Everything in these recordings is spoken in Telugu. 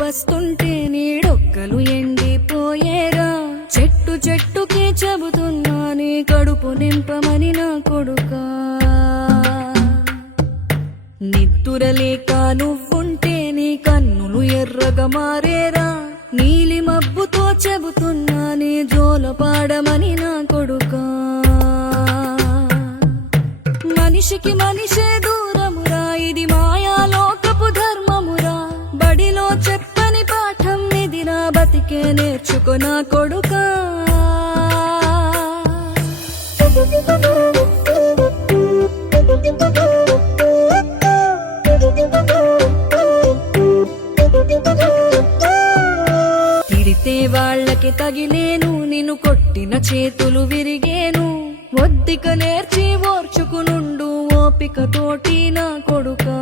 వస్తుంటే నీడొక్కలు ఎండిపోయేరా. చెట్టు చెట్టుకే చెబుతున్నా నీ కడుపు నింపమని నా కొడుకా. నిద్దురలేక నువ్వుంటే నీ కన్నులు ఎర్రగా మారేరా. నీలి మబ్బుతో చెబుతున్నా నీ జోలపాడమని నా కొడుకా. మనిషికి మనిషే దూరమురా, ఇది మాయాలోకపు ధర్మమురా. బడిలో చెప్పని పాఠం ఇది, నా బతికే నేర్చుకో నా కొడుకా. తిడితే వాళ్ళకి తగిలేను, నిన్ను కొట్టిన చేతులు విరిగేను. ఒద్దిక నేర్చి ఓర్చుకునుండు ఓపిక తోటి నా కొడుకా.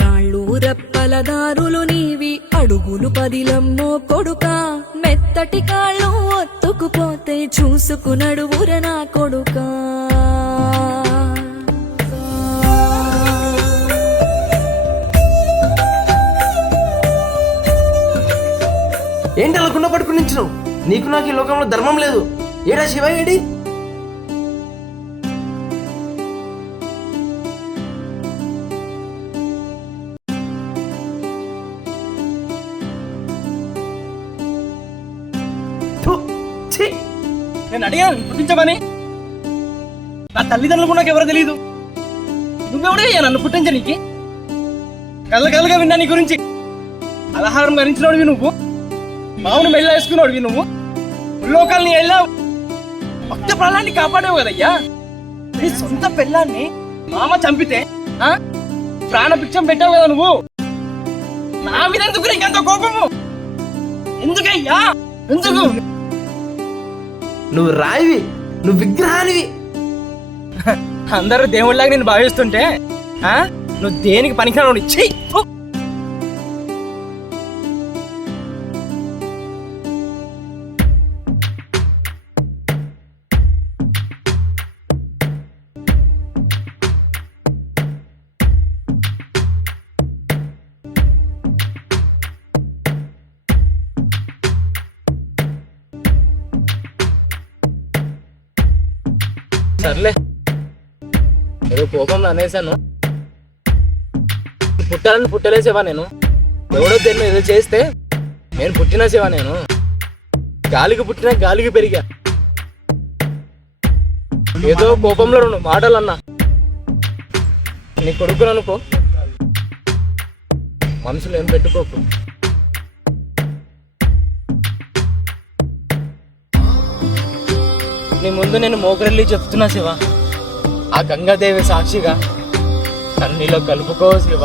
రాళ్ళు రెప్పల దారులు నీవి, అడుగులు పదిలమ్మో కొడుకా. మెత్తటి కాళ్ళు ఒత్తుకుపోతే చూసుకునడువుర నా కొడుకా. ఏంటి అలా గుండె పట్టుకుని నించున్నావు? నీకు నాకు ఈ లోకంలో ధర్మం లేదు. ఏడా శివ ఏడి? నేను అడిగాను పుట్టించమని. నా తల్లిదండ్రులకు నాకు ఎవరో తెలియదు. నువ్వెవడయ్యా నన్ను పుట్టించనీకి? కళ్ళగా విన్నా నీ గురించి. అలహారం భరించినోడివి నువ్వు, మామూలు మెల్ల వేసుకున్నాడువి నువ్వు. లోకాలని వెళ్ళావు, భక్త ప్రాణాన్ని కాపాడేవు కదయ్యా. నీ సొంత పిల్లాన్ని మామ చంపితే ప్రాణభిక్షం పెట్టావు కదా నువ్వు. నా మీద ఎందుకు నీకంత కోపము? ఎందుకయ్యా? ఎందుకు? నువ్వు రాయివి, నువ్వు విగ్రహానివి. అందరూ దేవుళ్ళగా నేను భావిస్తుంటే నువ్వు దేనికి పనికిరాను. ఇచ్చి సర్లే, ఏదో కోపంలో అనేసాను. పుట్టాలని పుట్టలేసేవా నేను? ఎవడో దేన్ని ఏదో చేస్తే నేను పుట్టినేసేవా నేను? గాలికి పుట్టినా గాలికి పెరిగా. ఏదో కోపంలో రెండు మాటలు అన్నా. నీ కొడుకును అనుకో, మనసులో ఏం పెట్టుకోకు. నీ ముందు నేను మోకరెళ్ళి చెప్తున్నా శివ, ఆ గంగాదేవి సాక్షిగా నన్ను నీలో కలుపుకో శివ.